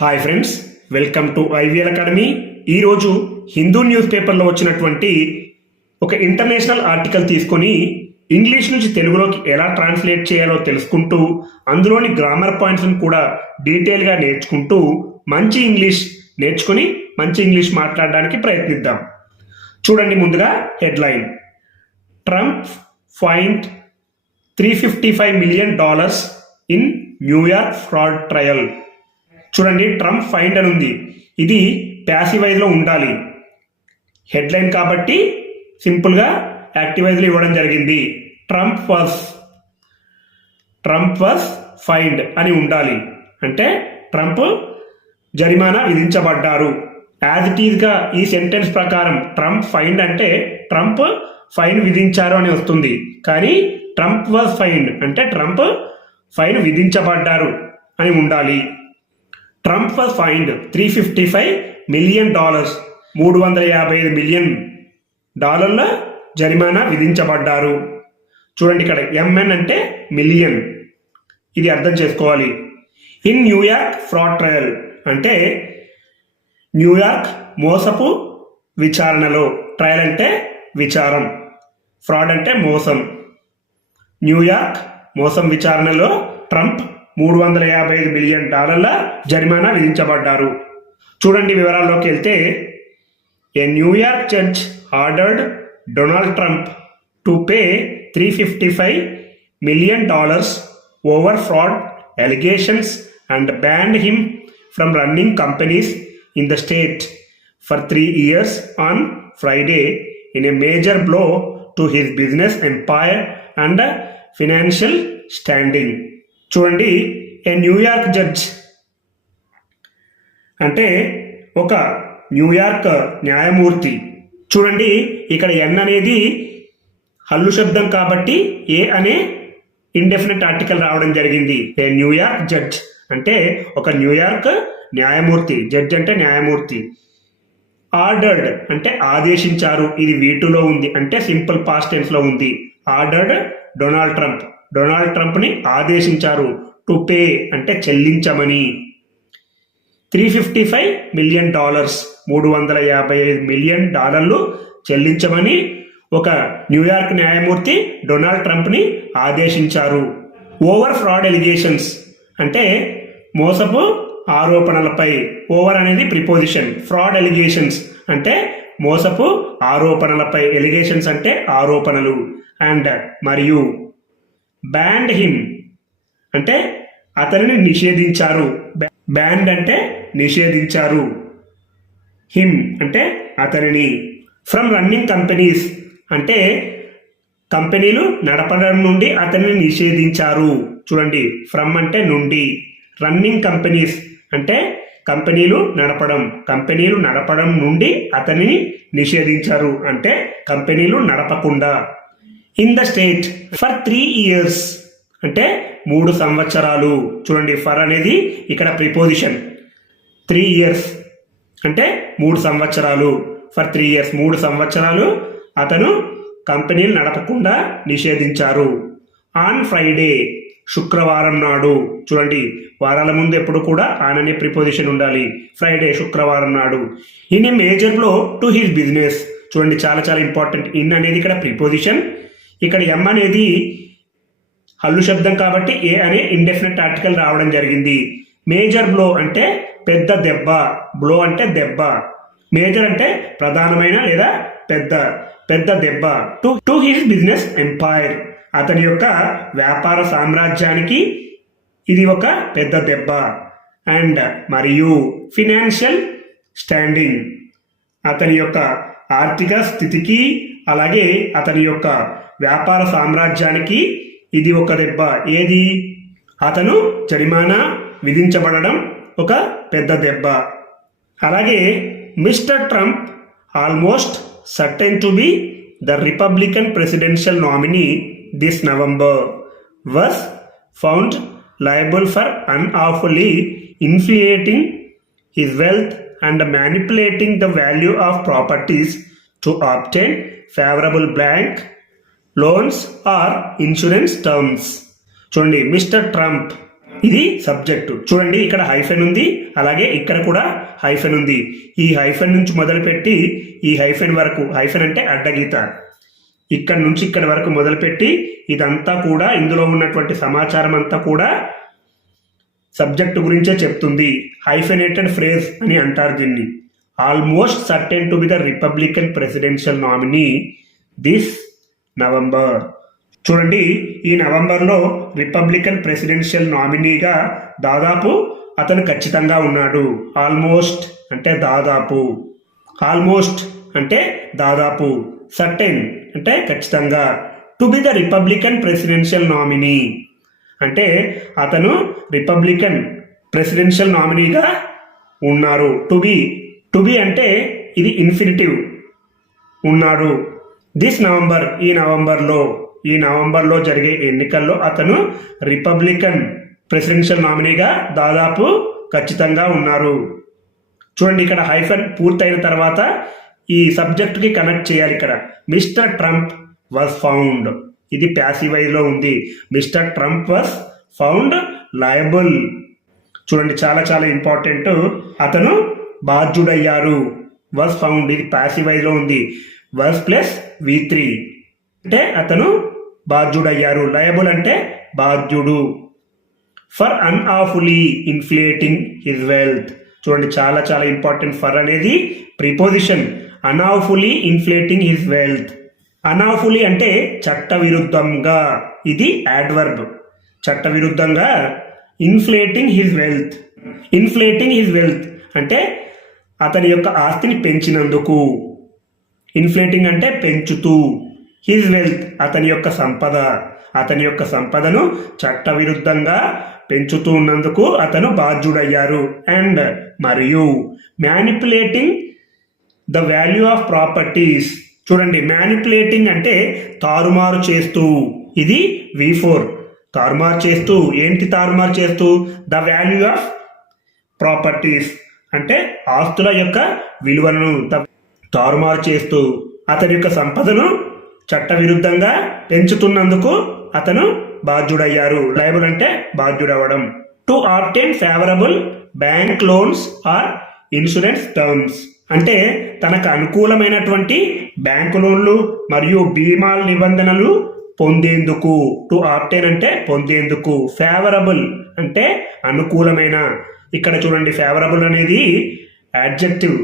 Hi friends welcome to IVL academy ఈరోజు Hindu news పేపర్లో వచ్చినటువంటి ఒక ఇంటర్నేషనల్ ఆర్టికల్ తీసుకొని ఇంగ్లీష్ నుంచి తెలుగులోకి ఎలా ట్రాన్స్లేట్ చేయాలో తెలుసుకుంటూ అందులోని గ్రామర్ పాయింట్స్ని కూడా డీటెయిల్గా నేర్చుకుంటూ మంచి ఇంగ్లీష్ నేర్చుకుని మంచి ఇంగ్లీష్ మాట్లాడడానికి ప్రయత్నిద్దాం. చూడండి ముందుగా headline. Trump fined three fifty five million dollars in New York fraud trial చూడండి ట్రంప్ ఫైండ్ అని ఉంది. ఇది ప్యాసివైజ్లో ఉండాలి. హెడ్లైన్ కాబట్టి సింపుల్గా యాక్టివైజ్లో ఇవ్వడం జరిగింది. Trump was Trump was fined అని ఉండాలి. అంటే ట్రంప్ జరిమానా విధించబడ్డారు. యాజ్ ఇట్ ఈజ్గా ఈ సెంటెన్స్ ప్రకారం ట్రంప్ ఫైండ్ అంటే ట్రంప్ ఫైన్ విధించారు అని వస్తుంది. కానీ ట్రంప్ వాజ్ ఫైండ్ అంటే ట్రంప్ ఫైన్ విధించబడ్డారు అని ఉండాలి. Trump was fined three fifty five million dollars మూడు వందల యాభై ఐదు మిలియన్ డాలర్ల జరిమానా విధించబడ్డారు. చూడండి ఇక్కడ ఎంఎన్ అంటే మిలియన్ ఇది అర్థం చేసుకోవాలి. In New York fraud trial అంటే న్యూయార్క్ మోసపు విచారణలో. ట్రయల్ అంటే విచారం. ఫ్రాడ్ అంటే మోసం. న్యూయార్క్ మోసం విచారణలో ట్రంప్ మూడు వందల యాభై ఐదు మిలియన్ డాలర్ల జరిమానా విధించబడ్డారు. చూడండి వివరాల్లోకి వెళ్తే a New York church ordered Donald Trump to pay three fifty five million dollars over fraud allegations and banned him from running companies in the state for three years on Friday in a major blow to his business empire and financial standing చూడండి a New York judge. అంటే ఒక New York న్యాయమూర్తి. చూడండి ఇక్కడ ఎన్ అనేది హల్లు శబ్దం కాబట్టి ఏ అనే ఇండెఫినెట్ ఆర్టికల్ రావడం జరిగింది. A New York judge. అంటే ఒక న్యూయార్క్ న్యాయమూర్తి. జడ్జ్ అంటే న్యాయమూర్తి. ఆర్డర్డ్ అంటే ఆదేశించారు. ఇది వీటిలో ఉంది. అంటే సింపుల్ పాస్ట్ టెన్స్లో ఉంది. Ordered Donald Trump. డొనాల్డ్ ట్రంప్ని ఆదేశించారు. టు పే అంటే చెల్లించమని. Three fifty five million dollars మూడు వందల యాభై ఐదు మిలియన్ డాలర్లు చెల్లించమని ఒక న్యూయార్క్ న్యాయమూర్తి డొనాల్డ్ ట్రంప్ని ఆదేశించారు. ఓవర్ ఫ్రాడ్ ఎలిగేషన్స్ అంటే మోసపు ఆరోపణలపై. ఓవర్ అనేది ప్రిపోజిషన్ ఫ్రాడ్ ఎలిగేషన్స్ అంటే మోసపు ఆరోపణలపై. ఎలిగేషన్స్ అంటే ఆరోపణలు. అండ్ మరియు. బ్యాండ్ హిమ్ అంటే అతనిని నిషేధించారు. బ్యాండ్ అంటే నిషేధించారు. హిమ్ అంటే అతనిని. ఫ్రమ్ రన్నింగ్ కంపెనీస్ అంటే కంపెనీలు నడపడం నుండి అతనిని నిషేధించారు. చూడండి ఫ్రమ్ అంటే నుండి. రన్నింగ్ కంపెనీస్ అంటే కంపెనీలు నడపడం. కంపెనీలు నడపడం నుండి అతనిని నిషేధించారు. అంటే కంపెనీలు నడపకుండా. In the state for three years అంటే మూడు సంవత్సరాలు. చూడండి ఫర్ అనేది ఇక్కడ ప్రిపోజిషన్ త్రీ ఇయర్స్ అంటే మూడు సంవత్సరాలు. ఫర్ త్రీ ఇయర్స్ మూడు సంవత్సరాలు అతను కంపెనీలు నడపకుండా నిషేధించారు. ఆన్ ఫ్రైడే శుక్రవారం నాడు చూడండి వారాల ముందు ఎప్పుడు కూడా ఆన్ అనే ప్రిపోజిషన్ ఉండాలి. ఫ్రైడే శుక్రవారం నాడు. In a major blow to his business చూడండి చాలా చాలా ఇంపార్టెంట్ ఇన్ అనేది ఇక్కడ ప్రిపోజిషన్ ఇక్కడ ఎం అనేది హల్లు శబ్దం కాబట్టి ఏ అనే ఇండెఫినెట్ ఆర్టికల్ రావడం జరిగింది. మేజర్ బ్లో అంటే పెద్ద దెబ్బ. బ్లో అంటే దెబ్బ. మేజర్ అంటే ప్రధానమైన లేదా పెద్ద పెద్ద దెబ్బ. To to his business empire అతని యొక్క వ్యాపార సామ్రాజ్యానికి ఇది ఒక పెద్ద దెబ్బ. అండ్ మరియు ఫినాన్షియల్ స్టాండింగ్ అతని యొక్క ఆర్థిక స్థితికి అలాగే అతని యొక్క వ్యాపార సామ్రాజ్యానికి ఇది ఒక దెబ్బ. ఏది? అతను జరిమానా విధించబడడం ఒక పెద్ద దెబ్బ. అలాగే mister Trump almost certain to be the Republican presidential nominee this November. Was found liable for unlawfully inflating his wealth and manipulating the value of properties to obtain favourable bank loans or insurance terms. చూడండి mister Trump. ఇది subject. చూడండి ఇక్కడ hyphen ఉంది అలాగే ఇక్కడ కూడా hyphen ఉంది. ఈ హైఫెన్ నుంచి మొదలుపెట్టి ఈ హైఫెన్ వరకు హైఫెన్ అంటే అడ్డగీత. ఇక్కడ నుంచి ఇక్కడ వరకు మొదలుపెట్టి ఇదంతా కూడా ఇందులో ఉన్నటువంటి సమాచారం అంతా కూడా సబ్జెక్టు గురించే చెప్తుంది. హైఫెనేటెడ్ ఫ్రేజ్ అని అంటారు దీన్ని. Almost certain to be the Republican presidential nominee. This November. చూడండి ఈ నవంబర్లో రిపబ్లికన్ ప్రెసిడెన్షియల్ నామినీగా దాదాపు అతను ఖచ్చితంగా ఉన్నాడు. ఆల్మోస్ట్ అంటే దాదాపు. ఆల్మోస్ట్ అంటే దాదాపు. సర్టెన్ అంటే ఖచ్చితంగా. To be the Republican presidential nominee అంటే అతను రిపబ్లికన్ ప్రెసిడెన్షియల్ నామినీగా ఉన్నారు. టు బి టు బి అంటే ఇది ఇన్ఫినిటివ్ ఉన్నాడు. దిస్ నవంబర్ ఈ నవంబర్లో ఈ నవంబర్లో జరిగే ఎన్నికల్లో అతను రిపబ్లికన్ ప్రెసిడెన్షియల్ నామినీగా దాదాపు ఖచ్చితంగా ఉన్నారు. చూడండి ఇక్కడ హైఫన్ పూర్తయిన తర్వాత ఈ సబ్జెక్ట్కి కనెక్ట్ చేయాలి ఇక్కడ. మిస్టర్ ట్రంప్ వాజ్ ఫౌండ్ ఇది ప్యాసివైలో ఉంది. Mister Trump was found liable చూడండి చాలా చాలా ఇంపార్టెంట్ అతను బాధ్యుడయ్యారు. వాజ్ ఫౌండ్ ఇది ప్యాసివైలో ఉంది. Was plus V three. అంటే అతను బాధ్యుడయ్యారు. లయబుల్ అంటే బాధ్యుడు. For unlawfully inflating his wealth. చూడండి చాలా చాలా ఇంపార్టెంట్ ఫర్ అనేది preposition. Unlawfully inflating his wealth. Unlawfully అంటే చట్టవిరుద్ధంగా. ఇది యాడ్వర్బ్. చట్టవిరుద్ధంగా inflating his wealth. Inflating his wealth అంటే అతని యొక్క ఆస్తిని పెంచినందుకు. ఇన్ఫ్లేటింగ్ అంటే పెంచుతూ. హిజ్ వెల్త్ అతని యొక్క సంపద. అతని యొక్క సంపదను చట్టవిరుద్ధంగా పెంచుతూ ఉన్నందుకు అతను బాధ్యుడయ్యారు. అండ్ మరియు manipulating the value of properties చూడండి మ్యానిపులేటింగ్ అంటే తారుమారు చేస్తూ. ఇది వి ఫోర్ తారుమారు చేస్తూ. ఏంటి తారుమారు చేస్తూ? ద వాల్యూ ఆఫ్ ప్రాపర్టీస్ అంటే ఆస్తుల యొక్క విలువలను ద తారుమారు చేస్తూ అతని యొక్క సంపదను చట్టవిరుద్ధంగా పెంచుతున్నందుకు అతను బాధ్యుడయ్యారు. లయబుల్ అంటే బాధ్యుడవడం. To obtain favourable bank loans or insurance terms అంటే తనకు అనుకూలమైనటువంటి బ్యాంకు లోన్లు మరియు బీమా నిబంధనలు పొందేందుకు. టు ఆప్టెన్ అంటే పొందేందుకు. ఫేవరబుల్ అంటే అనుకూలమైన. ఇక్కడ చూడండి ఫేవరబుల్ అనేది యాడ్జెక్టివ్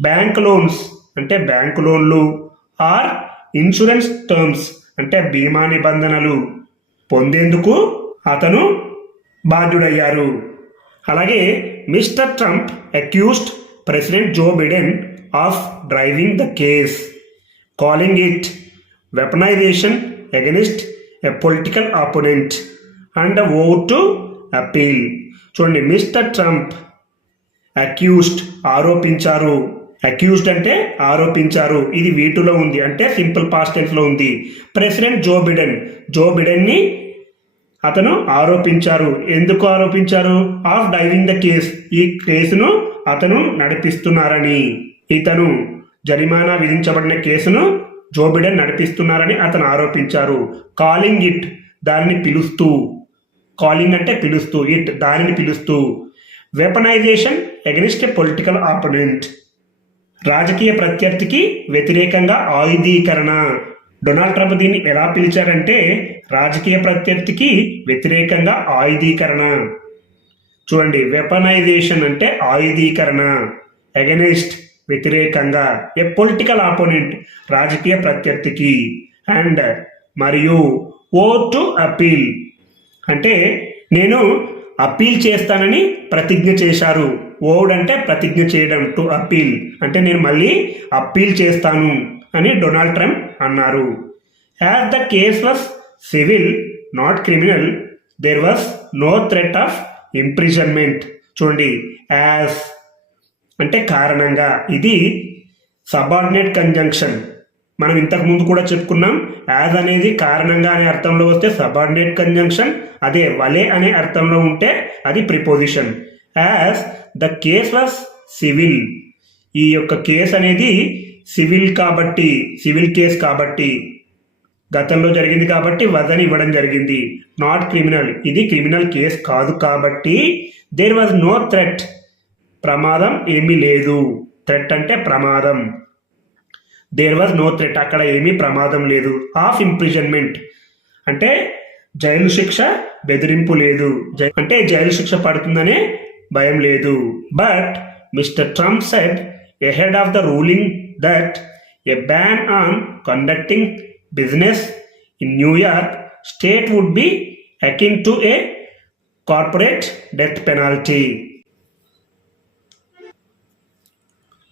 బ్యాంక్ లోన్స్ అంటే బ్యాంకు లోన్లు ఆర్ ఇన్సూరెన్స్ టర్మ్స్ అంటే బీమా నిబంధనలు పొందేందుకు అతను బాధ్యుడయ్యారు. అలాగే mister Trump accused President Joe Biden of driving the case calling it weaponisation against a political opponent and vowed to appeal చూడండి మిస్టర్ ట్రంప్ అక్యూస్డ్ ఆరోపించారు. అక్యూజ్డ్ అంటే ఆరోపించారు. ఇది వీటిలో ఉంది. అంటే సింపుల్ పాస్ట్ ఉంది. President Joe Biden. జో బిడెన్ని అతను ఆరోపించారు. ఎందుకు ఆరోపించారు? Of driving the case. ఈ కేసును అతను నడిపిస్తున్నారని. ఇతను జరిమానా విధించబడిన కేసును జో బిడెన్ నడిపిస్తున్నారని అతను ఆరోపించారు. Calling it. దానిని పిలుస్తూ. కాలింగ్ అంటే పిలుస్తూ. ఇట్. దానిని పిలుస్తూ. Weaponisation against a political opponent. రాజకీయ ప్రత్యర్థికి వ్యతిరేకంగా ఆయుధీకరణ. డొనాల్డ్ ట్రంప్ దీన్ని ఎలా పిలిచారంటే రాజకీయ ప్రత్యర్థికి వ్యతిరేకంగా ఆయుధీకరణ. చూడండి వెపనైజేషన్ అంటే ఆయుధీకరణ. అగెనిస్ట్ వ్యతిరేకంగా. ఏ పొలిటికల్ ఆపోనెంట్ రాజకీయ ప్రత్యర్థికి? అండ్ మరియు ఓ టు అపీల్. అంటే నేను అప్పీల్ చేస్తానని ప్రతిజ్ఞ చేశారు. ఓడ్ అంటే ప్రతిజ్ఞ చేయడం టు అప్పీల్ అంటే నేను మళ్ళీ అప్పీల్ చేస్తాను అని డొనాల్డ్ ట్రంప్ అన్నారు. As the case was civil not criminal there was no threat of imprisonment చూడండి యాజ్ అంటే కారణంగా. ఇది సబార్డినేట్ కంజంక్షన్ మనం ఇంతకు ముందు కూడా చెప్పుకున్నాం యాజ్ అనేది కారణంగా అనే అర్థంలో వస్తే సబార్డినేట్ కంజంక్షన్ అదే వలే అనే అర్థంలో ఉంటే అది preposition as the case was civil ఈ యొక్క కేస్ అనేది సివిల్ కాబట్టి సివిల్ కేస్ కాబట్టి. గతంలో జరిగింది కాబట్టి వదని ఇవ్వడం జరిగింది. నాట్ క్రిమినల్ ఇది క్రిమినల్ కేస్ కాదు కాబట్టి దేర్ వాజ్ నో థ్రెట్ ప్రమాదం ఏమీ లేదు. థ్రెట్ అంటే ప్రమాదం. దేర్ వాజ్ నో థ్రెట్ అక్కడ ఏమీ ప్రమాదం లేదు. ఆఫ్ ఇంప్రిజన్మెంట్ అంటే జైలు శిక్ష బెదిరింపు లేదు. అంటే జైలు శిక్ష పడుతుందనే భయం లేదు. But mister Trump said ahead of the ruling that a ban on conducting business in New York state would be akin to a corporate death penalty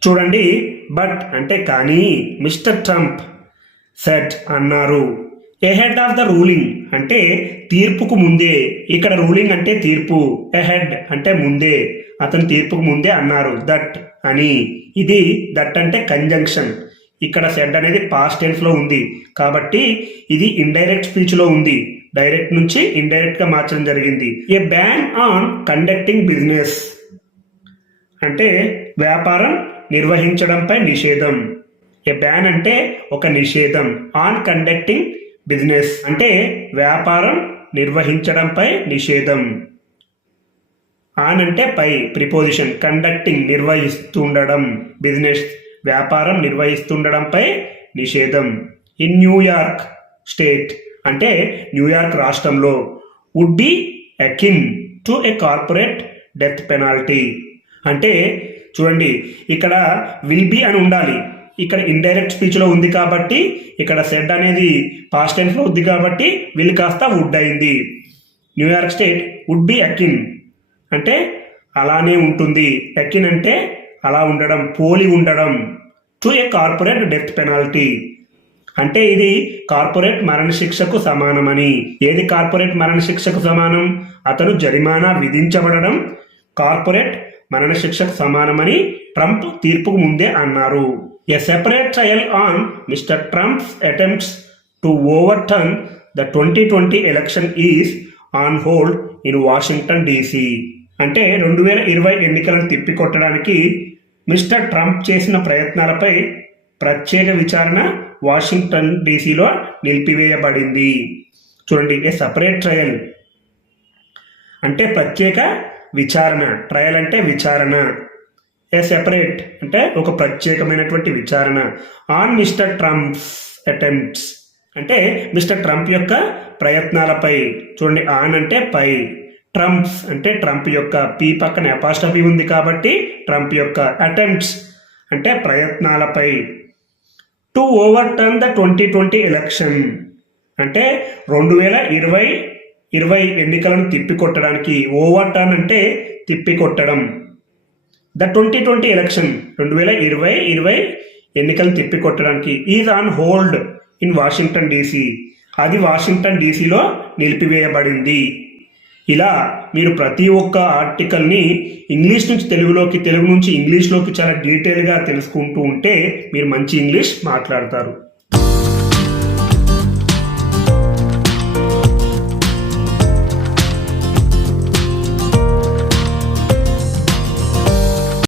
చూడండి బట్ అంటే కానీ మిస్టర్ ట్రంప్ సెట్ అన్నారు. Ahead of the ruling అంటే తీర్పుకు ముందే. ఇక్కడ ruling అంటే తీర్పు. ఎహెడ్ అంటే ముందే. అతను తీర్పుకు ముందే అన్నారు. దట్ అని. ఇది దట్ అంటే కంజంక్షన్ ఇక్కడ సెడ్ అనేది పాస్ట్ టెన్స్లో ఉంది. కాబట్టి ఇది ఇండైరెక్ట్ స్పీచ్లో ఉంది. డైరెక్ట్ నుంచి ఇండైరెక్ట్గా మార్చడం జరిగింది. A ban on conducting business అంటే వ్యాపారం నిర్వహించడంపై నిషేధం. ఏ బ్యాన్ అంటే ఒక నిషేధం. ఆన్ కండక్టింగ్ బిజినెస్ అంటే వ్యాపారం నిర్వహించడంపై నిషేధం. ఆన్ అంటే పై ప్రిపోజిషన్ కండక్టింగ్ నిర్వహిస్తుండడం. బిజినెస్ వ్యాపారం నిర్వహిస్తుండడంపై నిషేధం. ఇన్ న్యూయార్క్ స్టేట్ అంటే న్యూయార్క్ రాష్ట్రంలో would be akin to a corporate death penalty. అంటే చూడండి ఇక్కడ విల్ బి అని ఉండాలి. ఇక్కడ ఇండైరెక్ట్ స్పీచ్లో ఉంది కాబట్టి ఇక్కడ సెడ్ అనేది పాస్ట్ టెన్స్లో ఉంది కాబట్టి విల్ కాస్త వుడ్ అయింది. New York state would be akin అంటే అలానే ఉంటుంది. అకిన్ అంటే అలా ఉండడం పోలి ఉండడం. To a corporate death penalty అంటే ఇది కార్పొరేట్ మరణశిక్షకు సమానమని. ఏది కార్పొరేట్ మరణశిక్షకు సమానం? అతను జరిమానా విధించబడడం కార్పొరేట్ మరణశిక్షకు సమానమని ట్రంప్ తీర్పుకు ముందే అన్నారు. A separate trial on mister Trump's attempts to over the the twenty twenty election hold on hold in Washington DC అంటే రెండు వేల ఇరవై ఎన్నికలను తిప్పికొట్టడానికి మిస్టర్ ట్రంప్ చేసిన ప్రయత్నాలపై ప్రత్యేక విచారణ వాషింగ్టన్ డీసీలో నిలిపివేయబడింది. చూడండి ఏ సపరేట్ ట్రయల్ అంటే ప్రత్యేక విచారణ. ట్రయల్ అంటే విచారణ. ఏ సెపరేట్ అంటే ఒక ప్రత్యేకమైనటువంటి విచారణ. ఆన్ మిస్టర్ ట్రంప్స్ అటెంప్ట్స్ అంటే మిస్టర్ ట్రంప్ యొక్క ప్రయత్నాలపై. చూడండి ఆన్ అంటే పై. ట్రంప్స్ అంటే ట్రంప్ యొక్క పీ పక్కన అపాస్టఫీ ఉంది కాబట్టి ట్రంప్ యొక్క అటెంప్ట్స్ అంటే ప్రయత్నాలపై. To overturn the twenty twenty election అంటే రెండు వేల ఇరవై ఇరవై ఎన్నికలను తిప్పికొట్టడానికి. ఓవర్ టర్న్ అంటే తిప్పికొట్టడం. ద ట్వంటీ ట్వంటీ ఎలక్షన్ రెండు వేల ఇరవై ఇరవై ఎన్నికలు తిప్పికొట్టడానికి is on hold in Washington DC. అది వాషింగ్టన్ డీసీలో నిలిపివేయబడింది. ఇలా మీరు ప్రతి ఒక్క ఆర్టికల్ని ఇంగ్లీష్ నుంచి తెలుగులోకి తెలుగు నుంచి ఇంగ్లీష్లోకి చాలా డీటెయిల్గా తెలుసుకుంటూ ఉంటే మీరు మంచి ఇంగ్లీష్ మాట్లాడతారు.